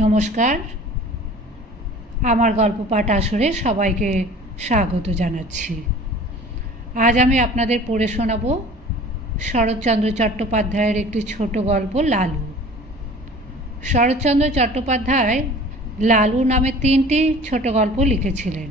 নমস্কার, আমার গল্প পাঠ আসরে সবাইকে স্বাগত জানাচ্ছি। আজ আমি আপনাদের পড়ে শোনাব শরৎচন্দ্র চট্টোপাধ্যায়ের একটি ছোট গল্প লালু। শরৎচন্দ্র চট্টোপাধ্যায় লালু নামে 3টি ছোট গল্প লিখেছিলেন।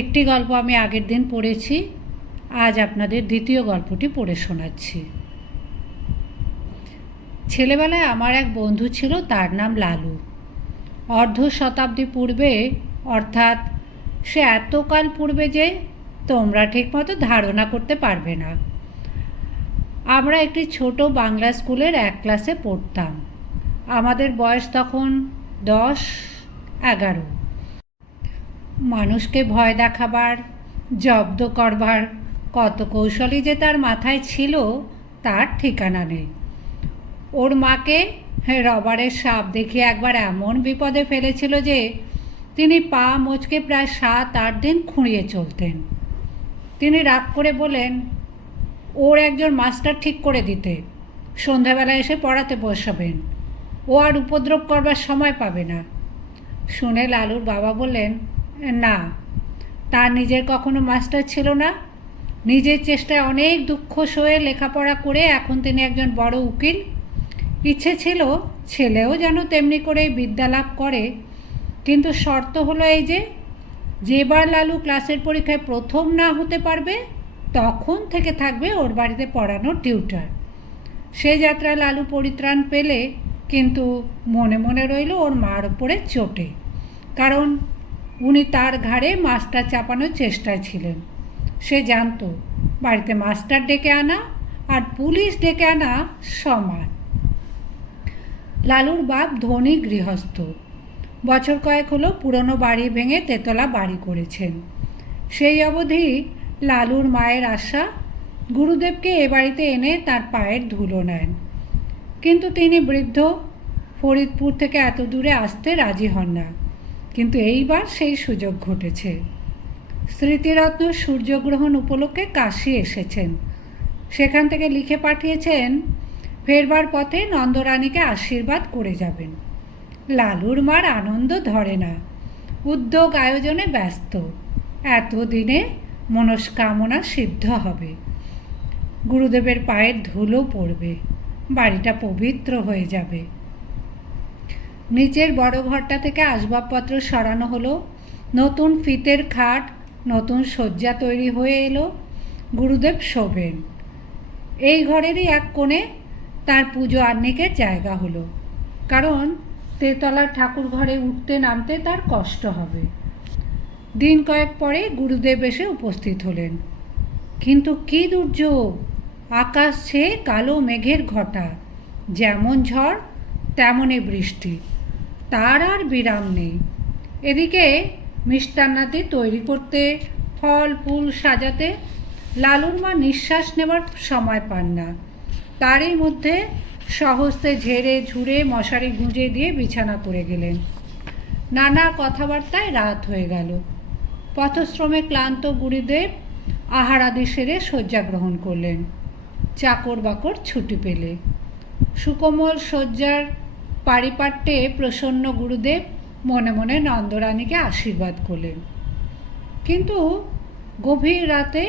একটি গল্প আমি আগের দিন পড়েছি, আজ আপনাদের দ্বিতীয় গল্পটি পড়ে শোনাচ্ছি। ছেলেবেলায় আমার এক বন্ধু ছিল, তার নাম লালু। অর্ধ শতাব্দী পূর্বে, অর্থাৎ সে এতকাল পূর্বে যে তোমরা ঠিকমতো ধারণা করতে পারবে না। আমরা একটি ছোট বাংলা স্কুলের 1 ক্লাসে পড়তাম। আমাদের বয়স তখন 10-11। মানুষকে ভয় দেখাবার, জব্দ করবার কত কৌশলই যে তার মাথায় ছিল তার ঠিকানা নেই। ওর মাকে রবারের সাপ দেখিয়ে একবার এমন বিপদে ফেলেছিল যে তিনি পা মচকে প্রায় 7-8 দিন খুঁড়িয়ে চলতেন। তিনি রাগ করে বলেন, ওর একজন মাস্টার ঠিক করে দিতে, সন্ধ্যাবেলা এসে পড়াতে বসাবেন, ও আর উপদ্রব করবার সময় পাবে না। শুনে লালুর বাবা বললেন, না, তার নিজের কখনো মাস্টার ছিল না। নিজের চেষ্টায় অনেক দুঃখ সয়ে লেখাপড়া করে এখন তিনি একজন বড় উকিল। ইচ্ছে ছিল ছেলেও যেন তেমনি করেই বিদ্যা লাভ করে, কিন্তু শর্ত হলো এই যে, যেবার লালু ক্লাসের পরীক্ষায় প্রথম না হতে পারবে তখন থেকে থাকবে ওর বাড়িতে পড়ানোর টিউটার। সে যাত্রায় লালু পরিত্রাণ পেলে, কিন্তু মনে মনে রইল ওর মার ওপরে চোটে, কারণ উনি তার ঘাড়ে মাস্টার চাপানোর চেষ্টায় ছিলেন। সে জানত বাড়িতে মাস্টার ডেকে আনা আর পুলিশ ডেকে আনা সমান। লালুর বাপ ধনী গৃহস্থ। বছর কয়েক হলো পুরনো বাড়ি ভেঙে তেতলা বাড়ি করেছেন। সেই অবধি লালুর মায়ের আশা গুরুদেবকে এ বাড়িতে এনে তার পায়ের ধুলো নেন, কিন্তু তিনি বৃদ্ধ, ফরিদপুর থেকে এত দূরে আসতে রাজি হন না। কিন্তু এইবার সেই সুযোগ ঘটেছে। স্মৃতিরত্ন সূর্যগ্রহণ উপলক্ষে কাশী এসেছেন। সেখান থেকে লিখে পাঠিয়েছেন ফেরবার পথে নন্দরানীকে আশীর্বাদ করে যাবেন। লালুর মার আনন্দ ধরে না, উদ্যোগ আয়োজনে ব্যস্ত। এতদিনে মনস্কামনা সিদ্ধ হবে, গুরুদেবের পায়ের ধুলো পড়বে, বাড়িটা পবিত্র হয়ে যাবে। নিচের বড় ঘরটা থেকে আসবাবপত্র সরানো হলো, নতুন ফিতের খাট, নতুন শয্যা তৈরি হয়ে এলো। গুরুদেব শোবেন। এই ঘরেরই এক কোণে তার পুজো আহ্নিকের জায়গা হলো, কারণ তেতলার ঠাকুর ঘরে উঠতে নামতে তার কষ্ট হবে। দিন কয়েক পরে গুরুদেব এসে উপস্থিত হলেন। কিন্তু কী দুর্যোগ! আকাশ ছেয়ে কালো মেঘের ঘটা, যেমন ঝড় তেমনই বৃষ্টি, তার আর বিরাম নেই। এদিকে মিষ্টান্নাদি তৈরি করতে, ফল ফুল সাজাতে লালুর মা নিঃশ্বাস নেবার সময় পান না। তারই মধ্যে সহস্তে ঝেড়ে ঝুড়ে মশারি গুঁজে দিয়ে বিছানা করে গেলেন। নানা কথাবার্তায় রাত হয়ে গেল। পথশ্রমে ক্লান্ত গুরুদেব আহারাদি সেরে শয্যা গ্রহণ করলেন। চাকর বাকর ছুটি পেলে। সুকোমল শয্যার পারিপাট্যে প্রসন্ন গুরুদেব মনে মনে নন্দরানীকে আশীর্বাদ করলেন। কিন্তু গভীর রাতে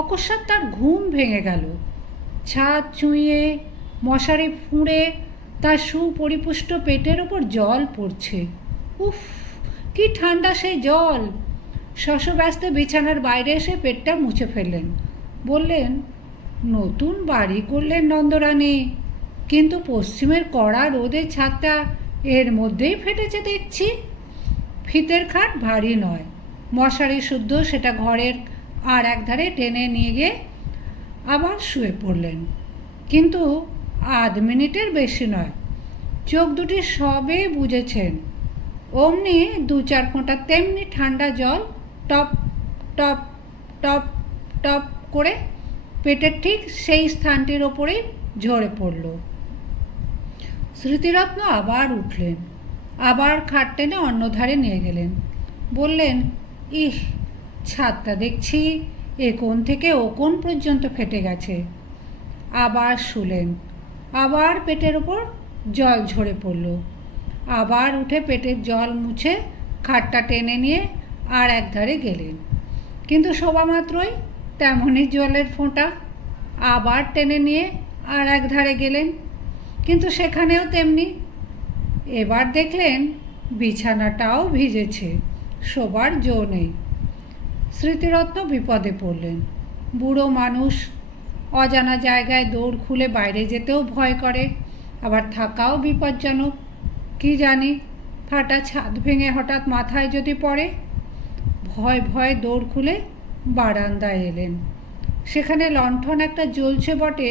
অকস্মাৎ তার ঘুম ভেঙে গেল। ছাদ চুঁইয়ে, মশারি ফুঁড়ে তার সুপরিপুষ্ট পেটের ওপর জল পড়ছে। উফ, কি ঠান্ডা সেই জল! শশব্যস্তে বিছানার বাইরে এসে পেটটা মুছে ফেললেন। বললেন, নতুন বাড়ি করলেন নন্দরানী, কিন্তু পশ্চিমের কড়া রোদে ছাদটা এর মধ্যেই ফেটেছে দেখছি। ফিতের খাট ভারী নয়, মশারি শুদ্ধ সেটা ঘরের আর একধারে টেনে নিয়ে গিয়ে আবার শুয়ে পড়লেন। কিন্তু আধ মিনিটের বেশি নয়, চোখ দুটি সবে বুঝেছেন, অমনি 2-4 ফোঁটা তেমনি ঠান্ডা জল টপ টপ টপ টপ করে পেটের ঠিক সেই স্থানটির ওপরেই ঝরে পড়ল। স্মৃতিরত্ন আবার উঠলেন, আবার খাট টেনে অন্য ধারে নিয়ে গেলেন। বললেন, ইহ, ছাদটা দেখছি এ কোণ থেকে ও কোণ পর্যন্ত ফেটে গেছে। আবার শুলেন, আবার পেটের ওপর জল ঝরে পড়ল। আবার উঠে পেটের জল মুছে খাটটা টেনে নিয়ে আর একধারে গেলেন। কিন্তু শোবামাত্রই তেমনই জলের ফোঁটা আবার টেনে নিয়ে আর একধারে গেলেন, কিন্তু সেখানেও তেমনি। এবার দেখলেন বিছানাটাও ভিজেছে, শোবার জো নেই। স্মৃতিরত্ন বিপদে পড়লেন। বুড়ো মানুষ, অজানা জায়গায় দৌড় খুলে বাইরে যেতেও ভয় করে, আবার থাকাও বিপজ্জনক। কি জানি, ফাটা ছাদ ভেঙে হঠাৎ মাথায় যদি পড়ে। ভয় ভয় দৌড় খুলে বারান্দায় এলেন। সেখানে লণ্ঠন একটা জ্বলছে বটে,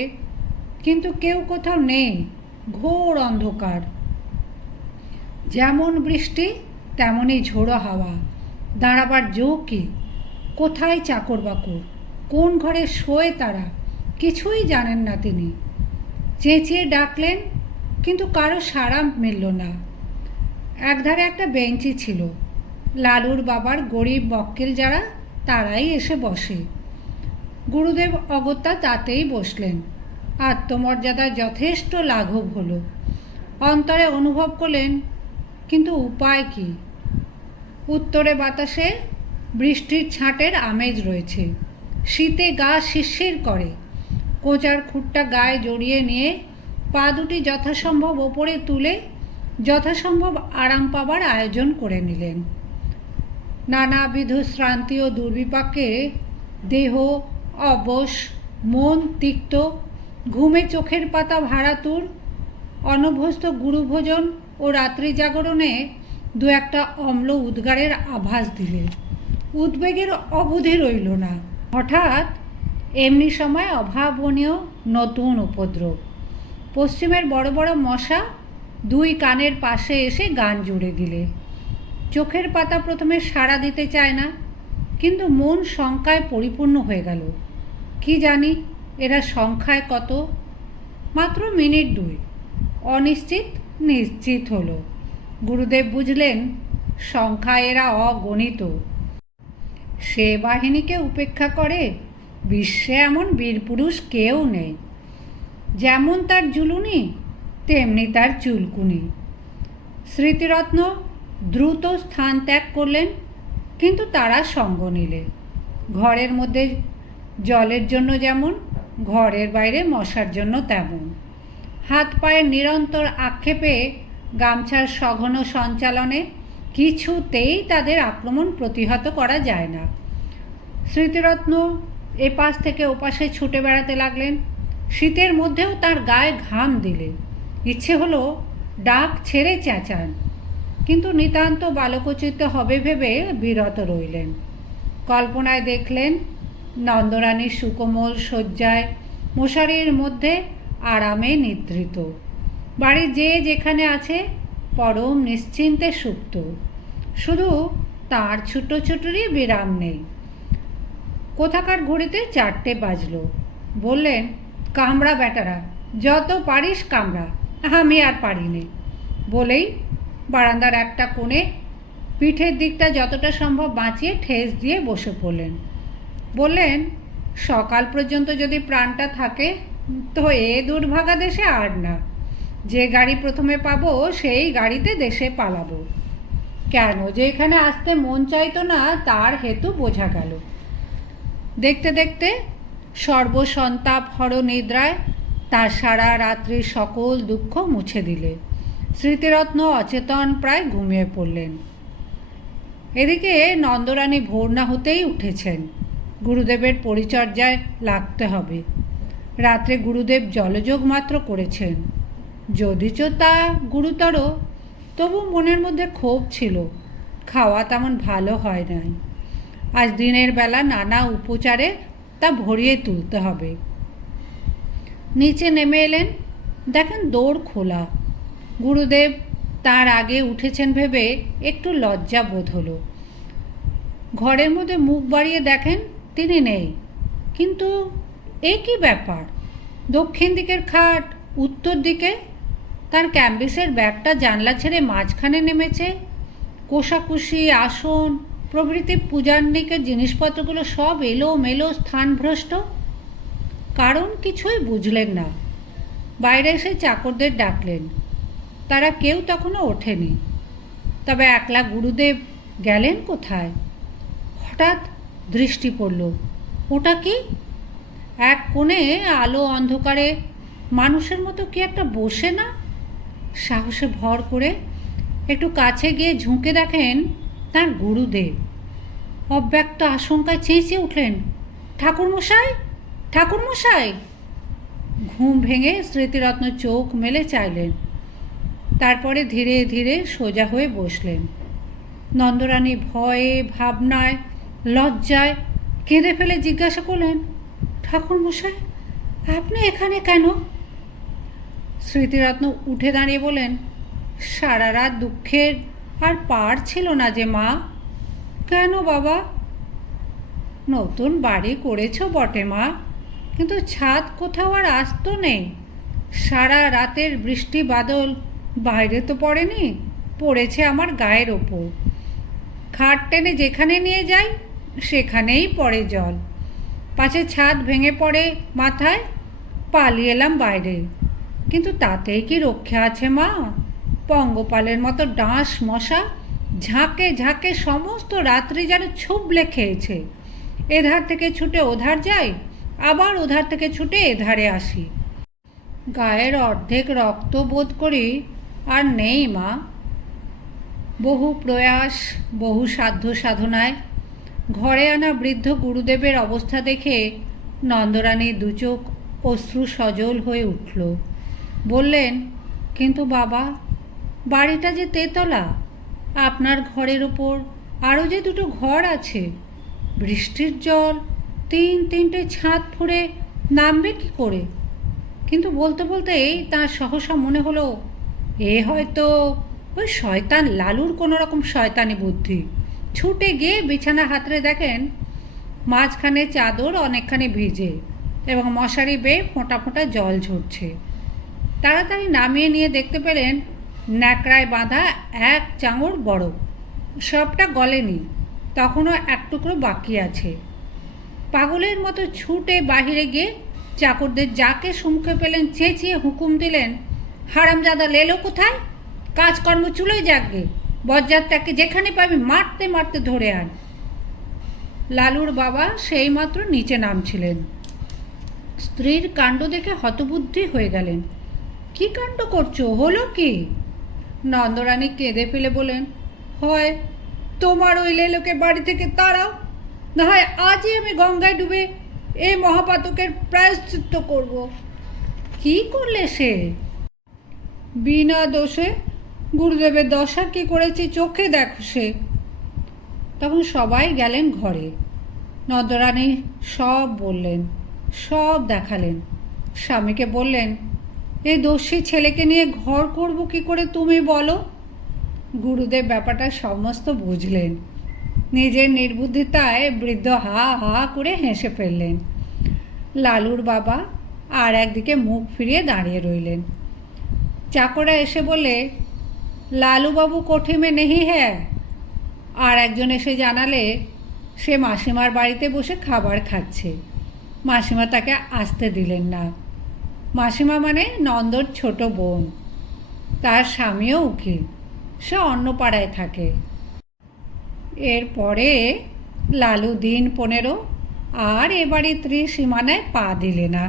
কিন্তু কেউ কোথাও নেই, ঘোর অন্ধকার। যেমন বৃষ্টি তেমনই ঝোড়ো হাওয়া। দাঁড়াবার জো কি? কোথায় চাকর বাকর, কোন ঘরে শোয় তারা, কিছুই জানেন না তিনি। চেঁচিয়ে ডাকলেন, কিন্তু কারো সাড়া মিলল না। একধারে একটা বেঞ্চি ছিল, লালুর বাবার গরিব মক্কেল যারা তারাই এসে বসে। গুরুদেব অগত্যা তাতেই বসলেন। আত্মমর্যাদার যথেষ্ট লাঘব হলো। অন্তরে অনুভব করলেন, কিন্তু উপায় কি? উত্তরে বাতাসে বৃষ্টির ছাঁটের আমেজ রয়েছে, শীতে গা শিরশির করে। কোঁচার খুঁটটা গায়ে জড়িয়ে নিয়ে পা দুটি যথাসম্ভব ওপরে তুলে যথাসম্ভব আরাম পাবার আয়োজন করে নিলেন। নানাবিধ শ্রান্তি ও দুর্বিপাকে দেহ অবশ, মন তিক্ত, ঘুমে চোখের পাতা ভারাতুর। অনভ্যস্ত গুরুভোজন ও রাত্রি জাগরণে দু একটা অম্ল উদ্গারের আভাস দিলে। উদ্বেগের অবধি রইল না। হঠাৎ এমনি সময় অভাবনীয় নতুন উপদ্রব। পশ্চিমের বড় বড় মশা দুই কানের পাশে এসে গান জুড়ে দিলে। চোখের পাতা প্রথমে সাড়া দিতে চায় না, কিন্তু মন শঙ্কায় পরিপূর্ণ হয়ে গেল। কি জানি এরা সংখ্যায় কত? মাত্র মিনিট দুই। অনিশ্চিত নিশ্চিত হলো। গুরুদেব বুঝলেন সংখ্যায় এরা অগণিত। সে বাহিনীকে উপেক্ষা করে বিশ্বে এমন বীরপুরুষ কেউ নেই। যেমন তার জুলুনি তেমনি তার চুলকুনি। স্মৃতিরত্ন দ্রুত স্থান ত্যাগ করলেন, কিন্তু তারা সঙ্গ নিলে। ঘরের মধ্যে জলের জন্য যেমন, ঘরের বাইরে মশার জন্য তেমন। হাত পায়ের নিরন্তর আক্ষেপে, গামছার সঘন সঞ্চালনে কিছুতেই তাদের আক্রমণ প্রতিহত করা যায় না। স্মৃতিরত্ন এপাশ থেকে ওপাশে ছুটে বেড়াতে লাগলেন। শীতের মধ্যেও তার গায়ে ঘাম দিলে। ইচ্ছে হলো ডাক ছেড়ে চেঁচান, কিন্তু নিতান্ত বালকোচিত হবে ভেবে বিরত রইলেন। কল্পনায় দেখলেন নন্দরানীর সুকোমল শয্যায় মশারির মধ্যে আরামে নিদ্রিত। বাড়ির যে যেখানে আছে পরম নিশ্চিন্তে সুপ্ত। শুধু তার ছুটোছুটিরই বিরাম নেই। কোথাকার ঘড়িতে 4টে বাজল। বললেন, কামড়া বেটারা, যত পারিস কামড়া, আমি আর পারিনি। বলেই বারান্দার একটা কোণে পিঠের দিকটা যতটা সম্ভব বাঁচিয়ে ঠেস দিয়ে বসে পড়লেন। বললেন, সকাল পর্যন্ত যদি প্রাণটা থাকে তো এ দুর্ভাগা দেশে আর না। যে গাড়ি প্রথমে পাবো সেই গাড়িতে দেশে পালাবো। কেন যে এখানে আসতে মন চাইতো না তার হেতু বোঝা গেল। দেখতে দেখতে সর্বসন্তাপ হর নিদ্রায় তার সারা রাত্রির সকল দুঃখ মুছে দিলে। স্মৃতিরত্ন অচেতন প্রায় ঘুমিয়ে পড়লেন। এদিকে নন্দরানী ভোর না হতেই উঠেছেন। গুরুদেবের পরিচর্যায় লাগতে হবে। রাত্রে গুরুদেব জলযোগ মাত্র করেছেন, যদিচ তা গুরুতর, তবু মনের মধ্যে ক্ষোভ ছিল। খাওয়া তেমন ভালো হয় নাই। আজ দিনের বেলা নানা উপচারে তা ভরিয়ে তুলতে হবে। নিচে নেমে এলেন, দেখেন দৌড় খোলা। গুরুদেব তার আগে উঠেছেন ভেবে একটু লজ্জা বোধ হলো। ঘরের মধ্যে মুখ বাড়িয়ে দেখেন তিনি নেই। কিন্তু এ কি ব্যাপার? দক্ষিণ দিকের খাট উত্তর দিকে। তার ক্যাম্বিসের ব্যাগটা জানলা ছেড়ে মাঝখানে নেমেছে। কোষাকুষি, আসন প্রভৃতি পূজান্নিকের জিনিসপত্রগুলো সব এলোমেলো, স্থানভ্রষ্ট। কারণ কিছুই বুঝলেন না। বাইরে এসে চাকরদের ডাকলেন। তারা কেউ তখনও ওঠেনি। তবে একলা গুরুদেব গেলেন কোথায়? হঠাৎ দৃষ্টি পড়ল, ওটা কি? এক কোণে আলো অন্ধকারে মানুষের মতো কি একটা বসে না? সাহসে ভর করে একটু কাছে গিয়ে ঝুঁকে দেখেন তার গুরুদেব। অব্যক্ত আশঙ্কায় চেঁচিয়ে উঠলেন, ঠাকুরমশাই, ঠাকুরমশাই! ঘুম ভেঙে স্মৃতিরত্ন চোখ মেলে চাইলেন, তারপরে ধীরে ধীরে সোজা হয়ে বসলেন। নন্দরানী ভয়ে, ভাবনায়, লজ্জায় কেঁদে ফেলে জিজ্ঞাসা করলেন, ঠাকুরমশাই, আপনি এখানে কেন? স্মৃতিরত্ন উঠে দাঁড়িয়ে বলেন, সারা রাত দুঃখের আর পার ছিল না যে মা। কেন বাবা? নতুন বাড়ি করেছ বটে মা, কিন্তু ছাদ কোথাও আর আস্ত নেই। সারা রাতের বৃষ্টি বাদল বাইরে তো পড়েনি, পড়েছে আমার গায়ের ওপর। খাট টেনে যেখানে নিয়ে যাই সেখানেই পড়ে জল। পাছে ছাদ ভেঙে পড়ে মাথায়, পালিয়ে এলাম বাইরে, কিন্তু তাতেই কি রক্ষা আছে মা? পঙ্গপালের মতো ডাঁশ মশা ঝাঁকে ঝাঁকে সমস্ত রাত্রি যেন ছুবলে খেয়েছে। এধার থেকে ছুটে ওধার যাই, আবার ওধার থেকে ছুটে এধারে আসি। গায়ের অর্ধেক রক্ত বোধ করি আর নেই মা। বহু প্রয়াস, বহু সাধ্য সাধনায় ঘরে আনা বৃদ্ধ গুরুদেবের অবস্থা দেখে নন্দরানীর দুচোখ অশ্রু সজল হয়ে উঠল। বললেন, কিন্তু বাবা, বাড়িটা যে তেতলা, আপনার ঘরের ওপর আরও যে দুটো ঘর আছে, বৃষ্টির জল তিনটে ছাদ ফুঁড়ে নামবে কি করে? কিন্তু বলতে বলতেই তাঁর সহসা মনে হলো, এ হয়তো ওই শয়তান লালুর কোনো রকম শয়তানি বুদ্ধি। ছুটে গিয়ে বিছানা হাতড়ে দেখেন মাঝখানে চাদর অনেকখানি ভিজে এবং মশারি বেয়ে ফোঁটা ফোঁটা জল ঝরছে। তাড়াতাড়ি নামিয়ে নিয়ে দেখতে পেলেন ন্যাকড়ায় বাঁধা এক চাঙড় বরফ। সবটা গলেনি, তখনও এক টুকরো বাকি আছে। পাগলের মতো ছুটে বাহিরে গিয়ে চাকরদের যাকে সম্মুখে পেলেন চেঁচিয়ে হুকুম দিলেন, হারামজাদা লেলো কোথায়? কাজকর্ম চুলোই যাকগে, বজ্জাতটাকে যেখানে পাবি মারতে মারতে ধরে আন। লালুর বাবা সেইমাত্র নিচে নামছিলেন। স্ত্রীর কাণ্ড দেখে হতবুদ্ধি হয়ে গেলেন। কি কাণ্ড করছো, হলো কি? নন্দরানী কেঁদে ফেলে বলেন, হয় তোমার ওই লেলোকে বাড়ি থেকে তাড়াও, না হয় আজই আমি গঙ্গায় ডুবে এই মহাপাতকের প্রায়শ্চিত্ত করব। কি করলে সে? বিনা দোষে গুরুদেবের দশা কি করেছে চোখে দেখো সে। তখন সবাই গেলেন ঘরে। নন্দরানী সব বললেন, সব দেখালেন। স্বামীকে বললেন, এই দোষী ছেলেকে নিয়ে ঘর করব কি করে তুমি বলো? গুরুদেব ব্যাপারটা সমস্ত বুঝলেন। নিজের নির্বুদ্ধিতায় বৃদ্ধ হা হা করে হেসে ফেললেন। লালুর বাবা আর একদিকে মুখ ফিরিয়ে দাঁড়িয়ে রইলেন। চাকরা এসে বলে, লালুবাবু কোঠি মে নেহি হ্যাঁ। আর একজন এসে জানালে সে মাসিমার বাড়িতে বসে খাবার খাচ্ছে। মাসিমা তাকে আসতে দিলেন না। মাসিমা মানে নন্দর ছোট বোন। তার স্বামীও উকিল, সে অন্য পাড়ায় থাকে। এরপরে লালু দিন 15 আর এ বাড়ির ত্রিসীমানায় পা দিলে না।